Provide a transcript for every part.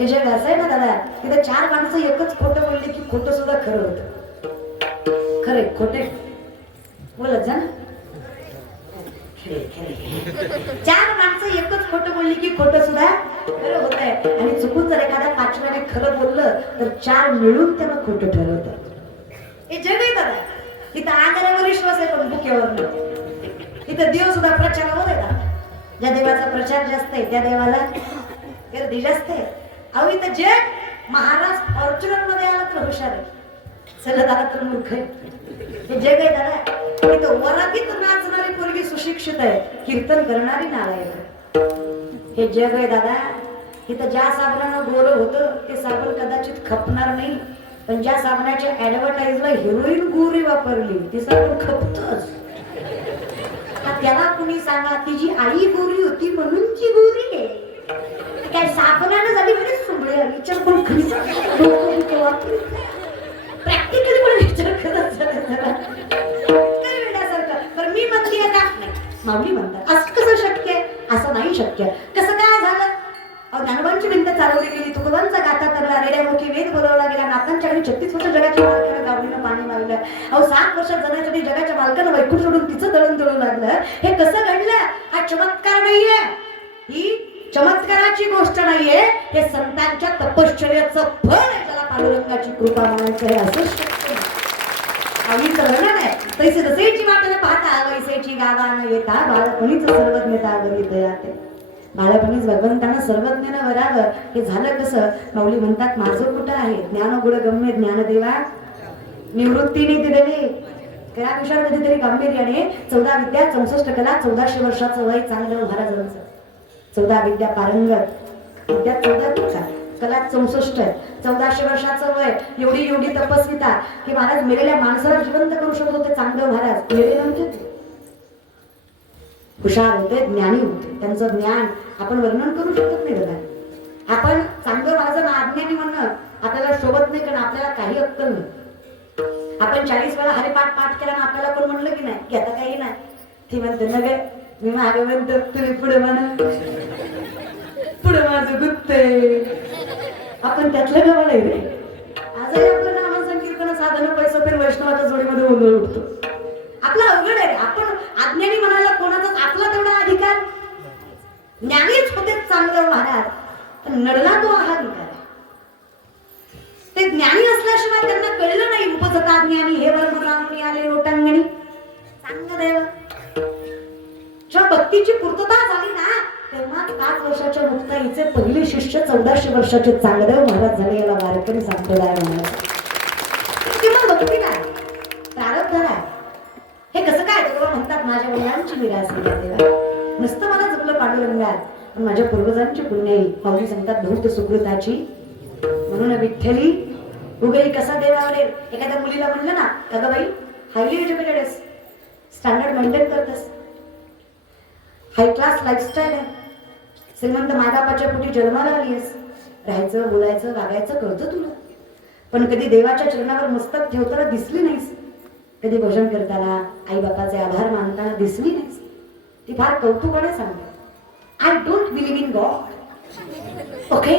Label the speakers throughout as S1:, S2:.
S1: हे जग असं आहे ना दादा तिथे चार माणसं एकच खोटं बोलली की खोटं सुद्धा खरं होतं. खरे खोटे. बोलत जा ना. चार माणसं एकच खोटं बोलली की खोटं सुद्धा खरं होत आहे. आणि चुकून जर एखाद्या पाचव्याने खरं बोललं तर चार मिळून त्यानं खोटं ठरवतं हे जग आहे दादा. इथं आगारावर विश्वास आहे पण बुकेवर तिथं इथं देव सुद्धा प्रचारावर आहे दादा. ज्या देवाचा प्रचार जास्त आहे त्या देवाला गर्दी जास्त आहे. अहो इथं जे महाराज फॉर्च्युनरमध्ये आला तर हुशार आहे. सगळं दादा तर मूर्ख आहे. हे जग दादा इथं वरातीत नाचणारी पोरगी सुशिक्षित आहे. कीर्तन करणारी नारायण हे जग आहे दादा इथं ज्या साबणानं गोरं होतं ते साबण कदाचित खपणार नाही. पण ज्या साबणाच्या ऍडव्हर्टाईजला हिरोईन गोरी वापरली ती साबण खपतच. त्याला कुणी सांगा तिची आई गोरी होती म्हणून ती गोरी आहे. काय साबणानं झाली म्हणजे सुबळे विचार पण प्रॅक्टिकली पण विचार करत वेड्यासारखं. बरं मी म्हणते का नाही माऊली म्हणतात. असं कसं शक्य आहे? असं नाही शक्य कसं काय झालं? अहो भिंत चालवली गेली. तुकोबांचा गाथा तरला रेड्यामुखी वेद बोलवला गेला. नातांच्या आणि छत्तीस वर्ष जगाच्या मालकानं गावडीनं पाणी मागलं. अहो सात वर्षात जणांसाठी जगाच्या मालकानं वैकुंठ सोडून तिचं दळण दळू लागलं. हे कसं घडलं? हा चमत्कार नाहीये. चमत्काराची गोष्ट नाहीये. हे संतांच्या तपश्चर्याचं फळ आहे. त्याला पांडुरंगाची कृपा म्हणायचं हे असं आम्ही वर्णन आहे. तैसे जसेची वाटण पाहता वैसेची गावानं येता बाळपणीच सर्वज्ञता अगदी दयाते बाळपणीच भगवंतानं सर्वज्ञानं वरावं. हे झालं कसं? माऊली म्हणतात माझं कुठं आहे? ज्ञान गुड गम्य ज्ञानदेवा. निवृत्तीने दिलेले कलाकुशार कधीतरी गांभीर्याने. चौदा विद्या चौसष्ट कला चौदाशे वर्षाचं वय चांगलं महाराजांचं चौदा विद्या पारंगत. विद्या चौदा कला चौसष्ट आहे चौदाशे वर्षाचं वय एवढी एवढी तपस्विता की महाराज मेलेल्या माणसाला जिवंत करू शकत होते चांगलं महाराज. मेले नव्हते ते. हुशार होते ज्ञानी होते. त्यांचं ज्ञान आपण वर्णन करू शकत नाही बघा आपण चांगलं माझं अज्ञानी म्हणणं आपल्याला शोभत नाही कारण आपल्याला काही अक्कल नाही. आपण चाळीस वेळा हरिपाठ पाठ केला ना आपल्याला कोण म्हणलं की नाही? की आता काही नाही. ती म्हणते ना मी मागे म्हणतो तुम्ही पुढे म्हणा पुढे माझं गुप्त आपण त्यातलं गवळ आहे रे. आजही आपलं नाम संकीर्तन साधन पैसा तर वैष्णवाच्या जोडीमध्ये गोंधळ उठतो आपला अवघड आहे आपण अज्ञानी म्हणायला कोणाचाच आपला तेवढा अधिकार ज्ञानीच होते चांगलं महाराज पण नडला तो अहंकार ते ज्ञानी असल्याशिवाय त्यांना कळलं नाही उपजता ज्ञानी हे वर्म रांगणी आले लोटांगणी. चांगलं देव जेव्हा भक्तीची पूर्तता झाली ना तेव्हा पाच वर्षाच्या मुक्ताईचे पहिले शिष्य चौदाशे वर्षाचे चांगदेव महाराज झाले याला वारकरी संप्रदाय म्हणायचा. किंवा भक्ती काय? प्रारब्ध काय? हे कसं काय तेव्हा म्हणतात माझ्या वडिलांची विरास देवा. नुसतं मला जपलं मिळाल पण माझ्या पूर्वजांची पुण्याई पाहुणे सांगतात धूर्त सुकृताची. म्हणून विठ्ठली उगई कसा देव आवडेल एखाद्या मुलीला म्हणलं ना का बाई हायली एज्युकेटेड आहेस. स्टँडर्ड मेंटेन करतेस. हाय क्लास लाईफस्टाईल आहे. श्रीमंत मायबापाच्या पोटी जन्माला आली आहेस. राहायचं बोलायचं वागायचं कळतं तुला. पण कधी देवाच्या चरणावर मस्तक ठेवताना दिसली नाहीस. कधी भजन करताना आईबापाचे आभार मानताना दिसली नाहीस. ती फार कौतुकाने सांगते. I don't believe in God okay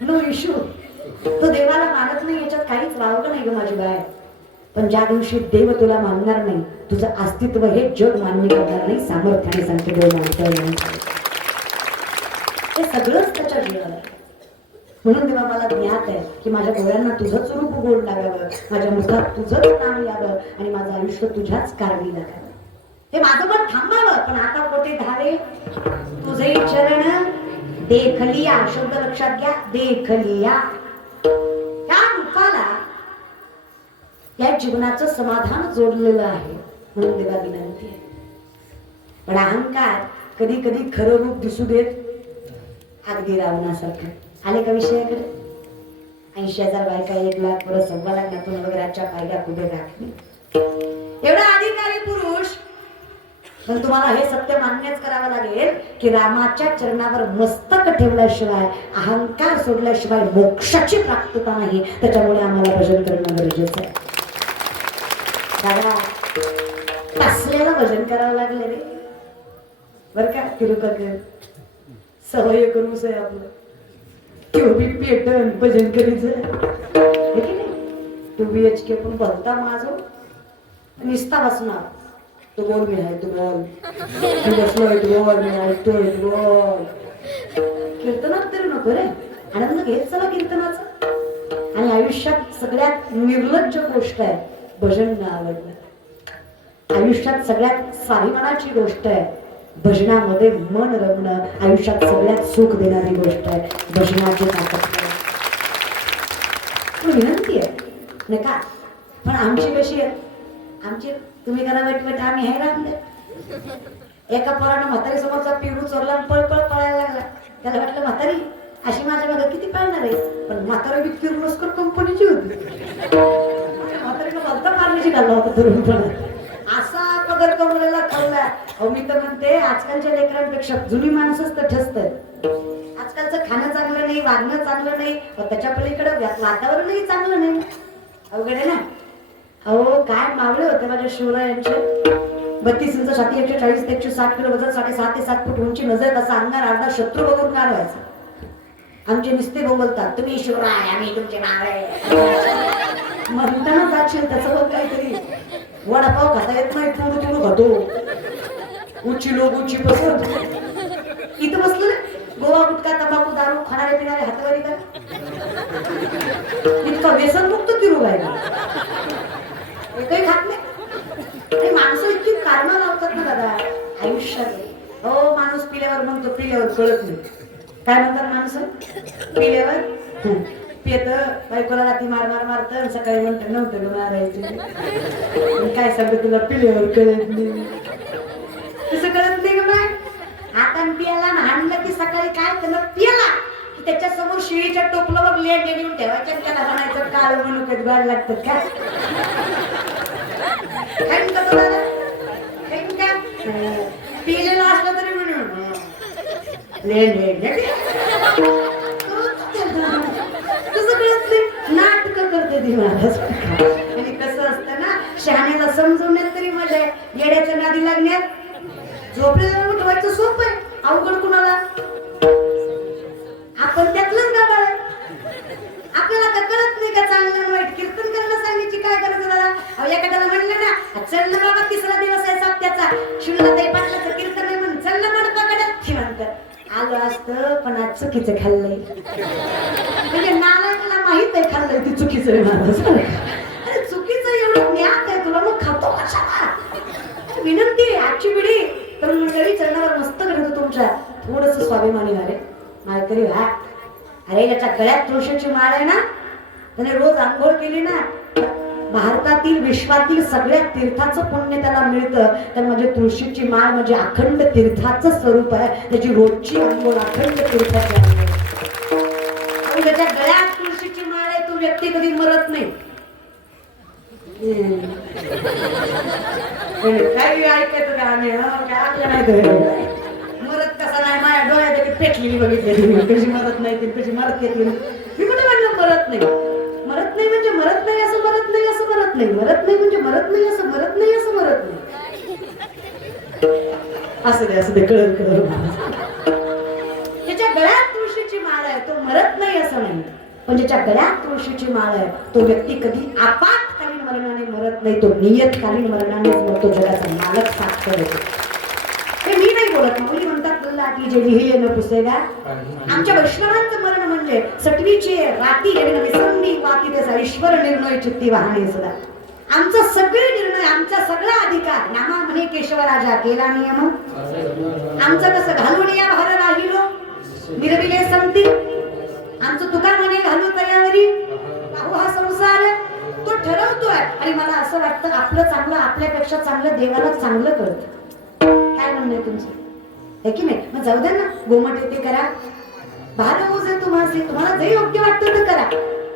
S1: no issue तो देवाला मानत नाही याच्यात काहीच वावलं नाही ग माझी बाय. पण ज्या दिवशी देव तुला मानणार नाही तुझं अस्तित्व हे जग मान्य करणार नाही सामर्थ्याने सांगतो देव मानतो हे सगळंच त्याच्या जीवाला म्हणून तेव्हा मला ज्ञात आहे की माझ्या डोळ्यांना तुझंच रूप गोड लागावं माझ्या मुखात तुझंच नाम यावं आणि माझं आयुष्य तुझ्याच कारणी लागावं. हे माझं पण थांबावं पण आता कोठे धावे. तुझे चरण देखलिया शब्द लक्षात घ्या देखलिया. त्या रूपाला या जीवनाचं समाधान जोडलेलं आहे म्हणून देवा विनंती आहे. पण अहंकार कधी कधी खरं रूप दिसू देत अगदी रावणासारखं. आले का विषयाकडे? ऐंशी हजार बायका एक लाख परत सव्वा लाख नातून वगैरेच्या पायऱ्या कुठे राखली एवढा अधिकारी पुरुष! पण तुम्हाला हे सत्य मान्यच करावं लागेल की रामाच्या चरणावर मस्तक ठेवल्याशिवाय अहंकार सोडल्याशिवाय मोक्षाची प्राप्तता नाही. त्याच्यामुळे आम्हाला भजन करणं गरजेचं आहे. कसल्याला भजन करावं लागलं रे. बर का? कर सवय करून आहे आपलं. तो पेटन भजन करीचं नाही? टू बी एच के पण भरता माझं. निस्ता बसणार. तो बोल मी आहे तू बोल तू बसलोय तू बोल मी ऐकतोय तू बोल कीर्तनात तरी नको रे. आनंद घेत चला कीर्तनाचा. आणि आयुष्यात सगळ्यात निर्लज्ज गोष्ट आहे भजन न आवडणं आयुष्यात सगळ्यात स्वाभिमानाची गोष्ट आहे भजनामध्ये मन रमणं आयुष्यात सगळ्यात सुख देणारी गोष्ट आहे भजनाची ताकद विनंती आहे नाही का? पण आमची कशी आहे? आमची तुम्ही करा वाईट वाईट आम्ही हे राहले एका पोरानं म्हातारी समोरचा पिरू चोरला पळ पळ पळायला लागला. त्याला वाटलं म्हातारी अशी माझ्या मागे किती पाळणार आहे? पण म्हातारा बी किर्लोस्कर कंपनीची होती. म्हातारीनं भलता मारण्याची घालला होता धरून असा असतात अहो मी तर म्हणते आजकालच्या लेकरांपेक्षा जुनी माणसंच तर ठसत आजकालचं खाणं चांगलं नाही वागणं चांगलं नाही त्याच्या पलीकडे वातावरणही चांगलं नाही. अवघड आहे ना? अहो काय मावळे होते माझ्या शिवरायांचे बत्तीस इंच छाती एकशे चाळीस ते एकशे साठ किलो वजन साडेसात ते सात फूट उंची नजर तसा अंगार अर्धा शत्रू बघून काय व्हायचं? आमचे नुसते बोलतात तुम्ही शिवराय आम्ही तुमचे मावळे. म्हणताना जाशील त्याचं बघ काहीतरी. वडापाव खाता येत नाही तुडू तुम्ही खातो. उच्ची लोक उच्ची बसत इथं बसलो रे. गोवा गुटका तंबाखू दारू खाणारे पिणारे हातवारी करा. इतका व्यसनमुक्त तिरू आहे एकही खात नाही. माणसं इतकी कारण लावतात ना दादा. आयुष्यात. हो माणूस पिल्यावर म्हणतो पिल्यावर कळत नाही. काय म्हणतात माणसं? पिल्यावर हं. पियत बायकोला रात्री मार मार मारत आणि सकाळी म्हणतं नव्हतं मारायचं काय सांगतो तुला? पिल्यावर कळत नाही. पियाला आणलं की सकाळी काय केलं? पियाला की त्याच्यासमोर शिळीच्या टोपलावर लेट घेऊन ठेवायच्या त्याला म्हणायचं काल म्हणून गाड लागतात का? खाईन का तो खाईन का? पिलेलं असलं तरी म्हणून. कसं नाटक करते ती महाराज आणि कसं असतं ना शहाण्याला समजवण्यात तरी मजा आहे. येड्याच्या नादी लागण्यात. झोपलेलं उठवायचं सोपं आहे. अवघड कुणाला? आपण त्यातलंच गाबाळ आपल्याला का कळत नाही का चांगलं वाईट? कीर्तन करणं सांगायची काय गरज दादा? अहो एखाद्याला म्हणलं ना चल ना बाबा तिसरा दिवस आहे सप्त्याचा. शिवला ते पाटलाचं कीर्तन आहे म्हणून चल ना मंडपाकडे. ती म्हणतात आलं असतं पण आज चुकीचं खाल्लंय. म्हणजे नालायकाला माहीत आहे खाल्लंय ती चुकीचं आहे माझं. स्वाभिमानी झाले माळकरी व्हा अरे याच्या गळ्यात तुळशीची माळ आहे ना त्याने रोज आंघोळ केली ना भारतातील विश्वातील सगळ्या तीर्थाचं पुण्य त्याला मिळतं तर म्हणजे तुळशीची माळ म्हणजे अखंड तीर्थाचं स्वरूप आहे त्याची रोजची आंघोळ अखंड तीर्थाची आंघोळ आणि गळ्यात तुळशीची माळ आहे तो व्यक्ती कधी मरत नाही काय काही ऐकायचं का आम्ही डोळ्यात एक पेटलेली बघितली मी. कशी मरत नाही ती कशी मरत येते म्हणजे मी म्हणलं म्हणलं मरत नाही? मरत नाही म्हणजे मरत नाही असं मरत नाही असं मरत नाही. मरत नाही म्हणजे मरत नाही असं मरत नाही असं मरत नाही. असं दे असं दे कळत कळत त्याच्या गळ्यात तुळशीची माळ आहे तो मरत नाही असं नाही. पण ज्याच्या गळ्यात तुळशीची माळ आहे तो व्यक्ती कधी आपातकालीन मरणाने मरत नाही तो नियतकालीन मरणानेच मरतो जगाचा मालक साथ करतो हे मी नाही बोलत मुली लाटी जे लिहिले न पुसेगा आमच्या वैष्णवांचं मरण म्हणजे सटवीची राती येणे विसंधी वाती त्याचा ईश्वर निर्णय चित्ती वाहणे सुद्धा आमचा सगळे निर्णय आमचा सगळा अधिकार नामा म्हणे केशव राजा केला नियम. आमचं कसं घालून या भर राहिलो. निर्विले संगती. आमचं तुका म्हणे घालू तयारी. पाहू हा संसार तो ठरवतोय. आणि मला असं वाटतं आपलं चांगलं आपल्यापेक्षा चांगलं देवाला चांगलं कळतं. काय म्हणणं तुमचं? आहे की नाही? मग जाऊ द्या ना गोमट येते करा. भार हो जर तुम्हाला तुम्हाला जे योग्य वाटतं ते करा.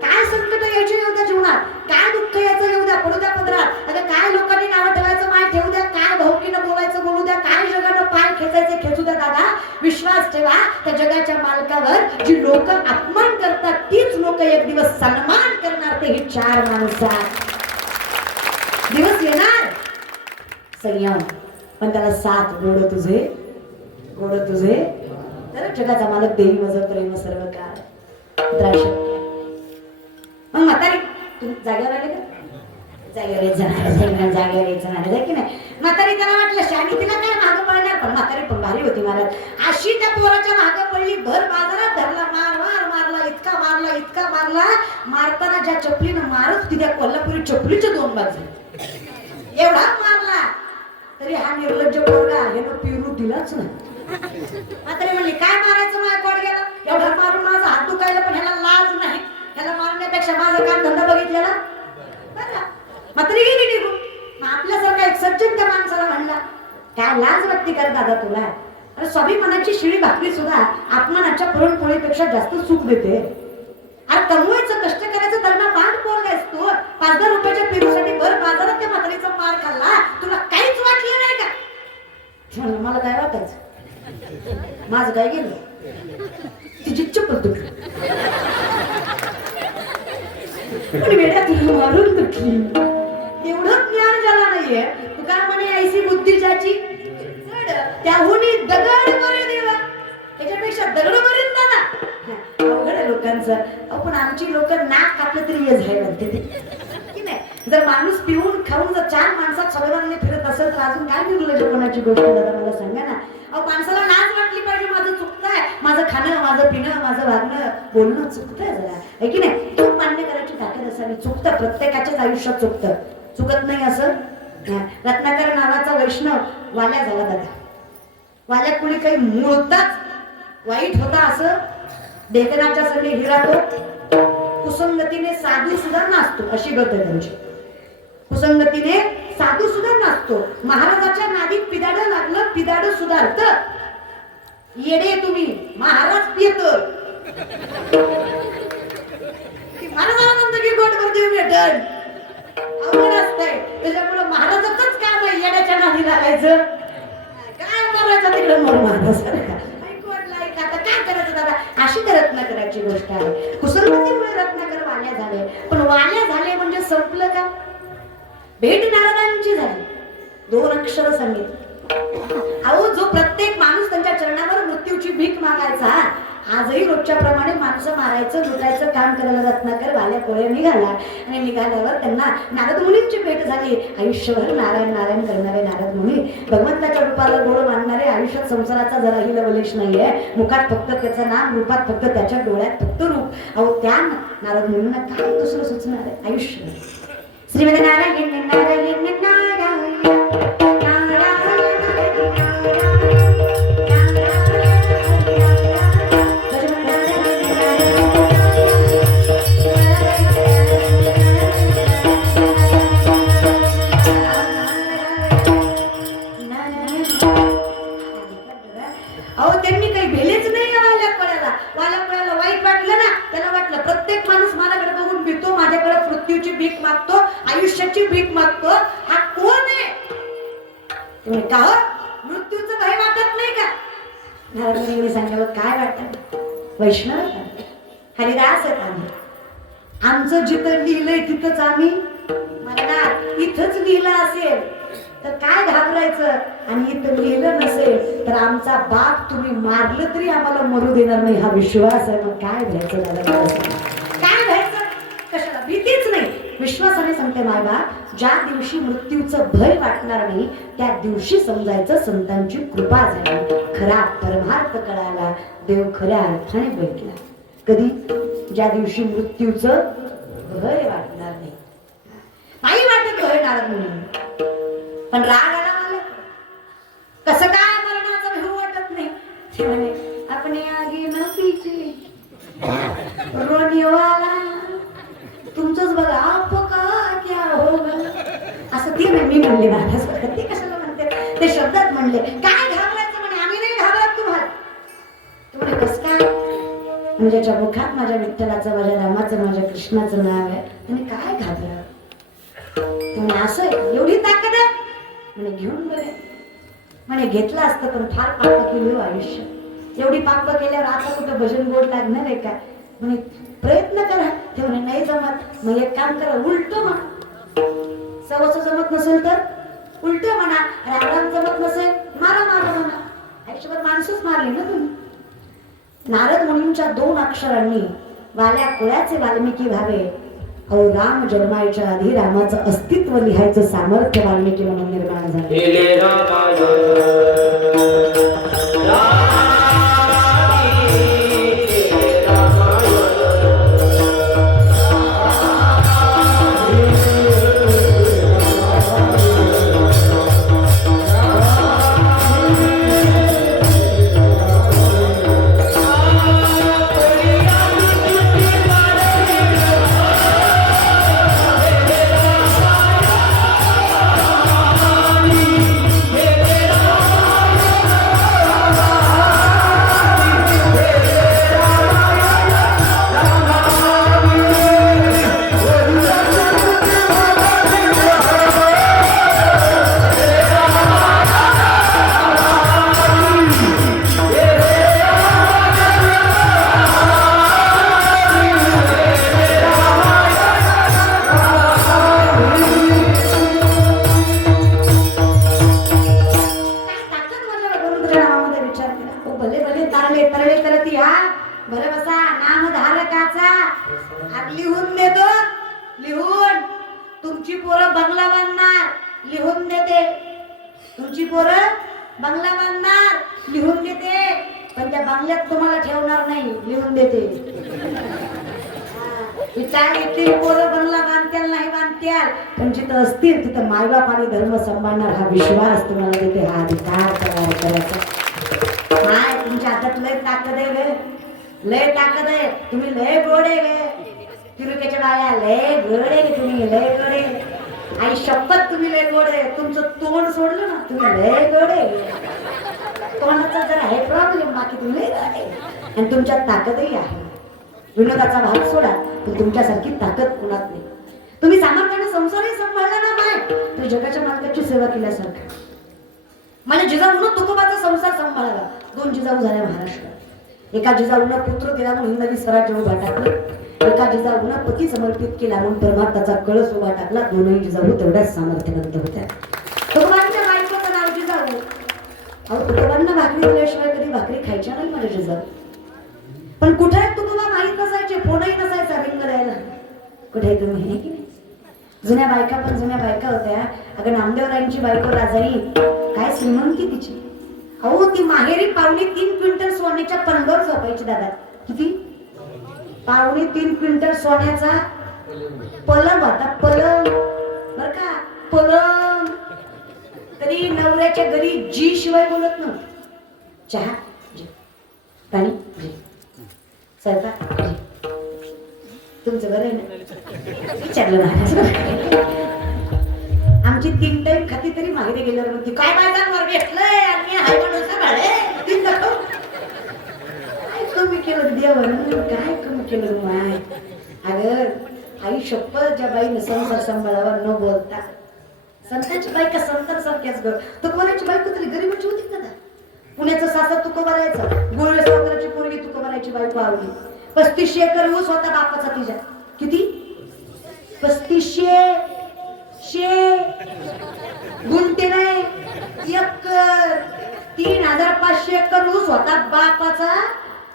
S1: काय संकट यायचे येऊ द्या जीवनात? काय दुःख यायचं येऊ द्या पडू द्या पदरात. आता काय लोकांनी नावं ठेवायचं माय ठेवू द्या. काय भाऊकीनं बोलायचं बोलू द्या. काय जगानं पाय खेचायचे खेचू द्या दादा. विश्वास ठेवा. त्या जगाच्या मालकावर जी लोक अपमान करतात तीच लोक एक दिवस सन्मान करणार ते ही चार माणसात दिवस येणार. संयम पण त्याला साथ गोड तुझे गोड तुझे? तर जगाचा मालक देवी माझं प्रेम सर्व काळ द्राक्ष. मग म्हातारी तुम्ही जागेवर आले का? जागेवर येत जाणार जागेवर यायचं आहे की नाही म्हातारी त्याला वाटलं शानी तिला काय मागं पडणार पण म्हातारी पण भारी होती महाराज. अशी त्या पोराच्या मागं पडली. भर बाजारात धरला मार मार मारला इतका मारला इतका मारला. मारताना ज्या चपलीनं मारत होती त्या कोल्हापुरी चपलीचे दोन बाजू एवढा मारला. तरी हा निर्लज्ज पोरगा हे पिरू दिलाच नाही. म्हातारी म्हणली काय मारायचं माझ्या कोण गेला एवढा मारून माझा हात दुखायला पण ह्याला लाज नाही. ह्याला मारण्यापेक्षा माझा काम धंदा बघितलेला? बरं. म्हातारी गेली निघून. मग आपल्यासारखा एक सज्जन त्या माणसाला म्हणला काय लाज वाटते कर दादा तुला? अरे स्वाभिमानाची शिळी भाकरी सुद्धा आत्मनाच्या पुरणपोळीपेक्षा जास्त सुख देते. तुकार म्हणे ऐसी बुद्धी ज्याची त्याहूनही दगड बरे देवा. त्याच्यापेक्षा दगड बरे ना. अवघड आहे लोकांचं. पण आमची लोक नाक कापलं तरी ये झाय म्हणते ते. की नाही? जर माणूस पिऊन खाऊन जर चार माणसात सगळ्यांनी फिरत असेल तर अजून काय निर्लज्ज कोणाची गोष्ट? दादा मला सांगा ना. अहो माणसाला लाज वाटली पाहिजे माझं चुकतंय. माझं खाणं माझं पिणं माझं वागणं बोलणं चुकतंय जरा. आहे की नाही? चूक मान्य करायची ताकद असावी. चुकतं प्रत्येकाच्याच आयुष्यात चुकतं. चुकत नाही असं? रत्नाकर नावाचा वैष्णव वाल्या झाला दादा वाल्या कुणी काही मुळताच वाईट होता असं देतनाच्या सगळे हिरा तो कुसंगतीने साधू सुद्धा नाचतो अशी गत त्यांची. कुसंगतीने साधू सुद्धा नाचतो. महाराजाच्या नादीत पिदाड लागलं पिदाड सुधारत. येडे तुम्ही महाराज पियत महाराजाला म्हणतो की गोट करते भेटल अवघड असतंय. त्याच्यामुळे महाराजाचंच काम आहे येण्याच्या नादी लागायचं. काय मरायचं तिकडे मर महाराज आता काय करायचं दादा? अशी तर रत्नाकराची गोष्ट आहे. कुसलपतीमुळे रत्नाकर वाल्या झाले. पण वाल्या झाले म्हणजे संपलं का? भेट नारदांची झाली. दोन अक्षर सांगितलं. अहो जो प्रत्येक माणूस त्यांच्या चरणावर मृत्यूची भीक मागायचा आजही रोजच्या प्रमाणे माणसं मारायचं लुटायचं काम करायला रत्नाकर वाल्या कोळ्या निघाला आणि निघाल्यावर त्यांना नारद मुनींची भेट झाली. आयुष्यभर नारायण नारायण करणारे नारद मुनी. भगवंताच्या रूपाला गोड मानणारे आयुष्यात संसाराचा जराही लवलेश नाहीये. मुखात फक्त त्याचं नाम रूपात फक्त त्याच्या डोळ्यात फक्त रूप. अहो त्या नारद मुनींना काय दुसरं सुचणार आहे? आयुष्य श्रीमती नारायण नारायण नारायण. काय व्हायचं कशाला? भीतीच नाही. विश्वासाने सांगते मायबाप ज्या दिवशी मृत्यूचं भय वाटणार नाही त्या दिवशी समजायचं संतांची कृपा झाली. खरा परमार्थ कळाला. देव खऱ्या अर्थाने भेटला कधी? ज्या दिवशी मृत्यूचं भय वाटणार नाही. नाही वाटत भय नारद म्हणून. पण राग आला मला. कसं काय मरणाचं भेऊ वाटत नाही? आपण आगे न रोनीवाला तुमचंच बघा आप का क्या हो असं ती नाही मी म्हणले महाराज ती कशाला म्हणते? ते शब्दात म्हणले काय घाबरायचं म्हणे? आम्ही नाही घाबरत तुम्हाला. तू कस काय? म्हणजे मुखात माझ्या विठ्ठलाचं माझ्या रामाचं माझ्या कृष्णाचं नाव आहे आणि काय घाबरा तुम्ही असं आहे, एवढी ताकद आहे म्हणे घेऊन बरे. म्हणे घेतलं असतं पण फार पाप केली आयुष्य. एवढी पाप केल्यावर आता कुठं भजन गोड लागणार आहे का? म्हणे प्रयत्न करा. ते म्हणे नाही जमत. मग एक काम करा उलट म्हणा. सवस जमत नसेल तर उलट म्हणा. राम जमत नसेल मारा मारा म्हणा आयुष्यभर माणसंच मारली ना तुम्ही. नारद मुनींच्या दोन अक्षरांनी वाल्या कुळाचे वाल्मिकी व्हावे. अहो राम जन्मायच्या आधी रामाचं अस्तित्व लिहायचं सामर्थ्य वाल्मिकी म्हणून निर्माण झालं. पोरं बंगला बांधणार लिहून देते. पण त्या बंगल्यात तुम्हाला ठेवणार नाही लिहून देते. विचार पोरं बंगला बांधत्याल नाही बांधत्याल पण जिथं असतील तिथं मायबाप आणि धर्म सांभाळणार हा विश्वास तुम्हाला देते हा अधिकार तयार करायचा. माय तुमच्या हातात लय ताकद आहे गे. लय ताकद आहे. तुम्ही लय गोड आहे गे. तिरुकेच्या बाया लय गोड आहे तुम्ही लय गोड आहे. आणि शपथ तुम्ही लय गोड आहे. तुमचं तोंड सोडलं ना तुम्ही लय गोड आहे. तोंडाचा जरा आहे प्रॉब्लेम बाकी तुम्ही लय आणि तुमच्यात ताकदही आहे. विनोदाचा भाग सोडा पण तुमच्यासारखी ताकद कुणात नाही. तुम्ही सामर्थ्याने संसारही सांभाळला ना माय तर जगाच्या मालकाची सेवा केल्यासारखं. माझ्या जिजाऊन तुकोबाचा संसार सांभाळावा. दोन जिजाऊ झाल्या महाराष्ट्रात. एका जिजाऊन पुत्र दिला म्हणून नवी स्वराज्य उभा टाकलं. एका जिजाऊनं पती समर्पित केला. म्हणून परमार्थाचा कळस उभा टाकला. दोनही जिजाऊ तेवढ्याच सामर्थ्यवंत होत्या. भगवानच्या बायकोचं नाव जिजाऊ. अहो तुकोबांना भाकरी दिल्याशिवाय कधी भाकरी खायच्या नाही माझ्या जिजाऊ. पण कुठे आहेत तुकोबा माहीत नसायचे? फोनही नसायचा रिंग द्यायला कुठे तुम्ही? हे की नाही जुन्या बायका पण जुन्या बायका होत्या. अगं नामदेवरायांची बायको राजाई. काय श्रीमंती तिची. अहो ती माहेरी पावली तीन क्विंटल सोन्याच्या पणवर झोपायची दादा. किती? पावणे तीन क्विंटल सोन्याचा पलंग होता पलंग. बर का? पलंग. तरी नवऱ्याच्या घरी जी शिवाय बोलत नव्हतं. चहा पाणी स्वयंपाक तुमचं बरं आहे ना? विचारलं आमची तीन टाईम खाती तरी मागे गेल्यावर म्हणते काय बायजांवर भेटलंय आणि हाय म्हणून भाडे तीन कमी केलं देवानं काय कमी केलं माय अगं आई शपथ ज्या बाईनं संसार सांभाळावा न बोलता संतांची बायका संतांसारख्याच ग कोणाची बायको तरी गरीबाची होती का ना? पुण्याचं सासर तुकोबा राहायचं गोळवे सावकाराची पोरगी तुकोबाराची बायको आवली पस्तीसशे एकर ऊस होता बापाचा तिच्या किती पस्तीसशे शे गुंटे नाही एकर तीन हजार पाचशे एकर ऊस होता बापाचा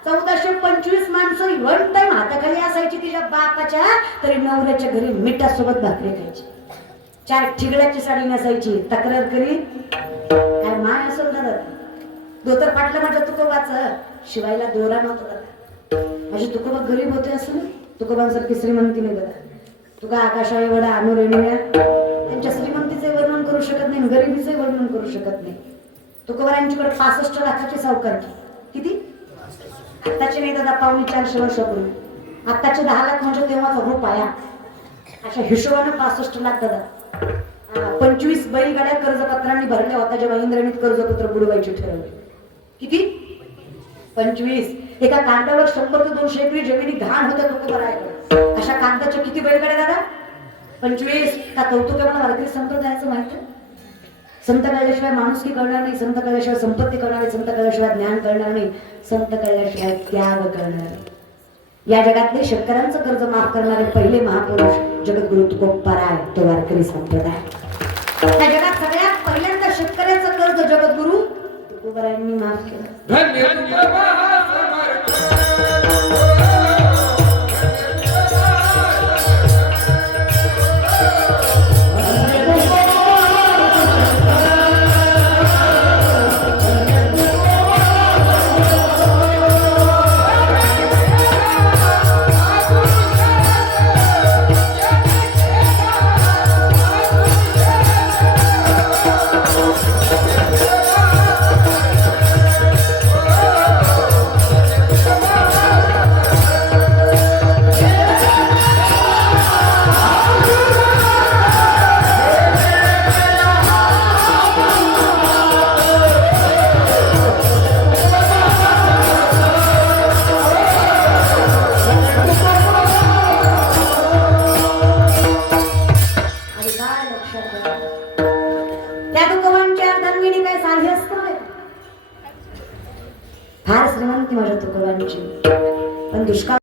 S1: चौदाशे पंचवीस माणसं वन टाइम हाताखाली असायची तिच्या बापाच्या तरी नवऱ्याच्या घरी मिठासोबत भाकरी खायची. चार ठिगड्याची साडी नसायची तक्रार करी. काय माय असेल दादा? धोतर फाटलं म्हटलं तुकोबाच शिवायला दोरा नव्हता दादा. माझे तुकोबा गरीब होते असं तुकोबांसारखी श्रीमंती नाही दादा. तुका आकाशा एवढा अनुरेणीया त्यांच्या श्रीमंतीचे वर्णन करू शकत नाही गरिबीचे वर्णन करू शकत नाही. तुकोबारांच्याकडे पासष्ट लाखाची सावकार किती? आत्ताचे नाही दादा पावणे चारशे वर्षापूर्वी. आत्ताचे दहा लाख म्हणजे तेव्हाचा रुपया अशा हिशोबानं पासष्ट लाख दादा. पंचवीस बैलगाड्या कर्जपत्रांनी भरल्या होत्या जेव्हा इंद्रनीत कर्जपत्र बुडवायची ठरवली. किती? पंचवीस. एका कांद्यावर शंभर ते दोनशे एकरी जमिनी घाण होत्या लोक भरायला. अशा कांद्याच्या किती बैलगाड्या दादा? पंचवीस. का कौतुक आहे मला वारकरी संप्रदायाचं माहिती? संत कळल्याशिवाय माणुसकी कळणार नाही संत कळल्याशिवाय संपत्ती कळणार नाही संत कळल्याशिवाय ज्ञान कळणार नाही संत कळल्याशिवाय त्याग करणार नाही. या जगातले शेतकऱ्यांचं कर्ज माफ करणारे पहिले महापुरुष जगद्गुरु तुकोप्पाराय तो वारकरी संप्रदाय. त्या जगात सगळ्यात पहिल्यांदा शेतकऱ्याचं कर्ज जगद्गुरु तुकोबारायांनी माफ केलं.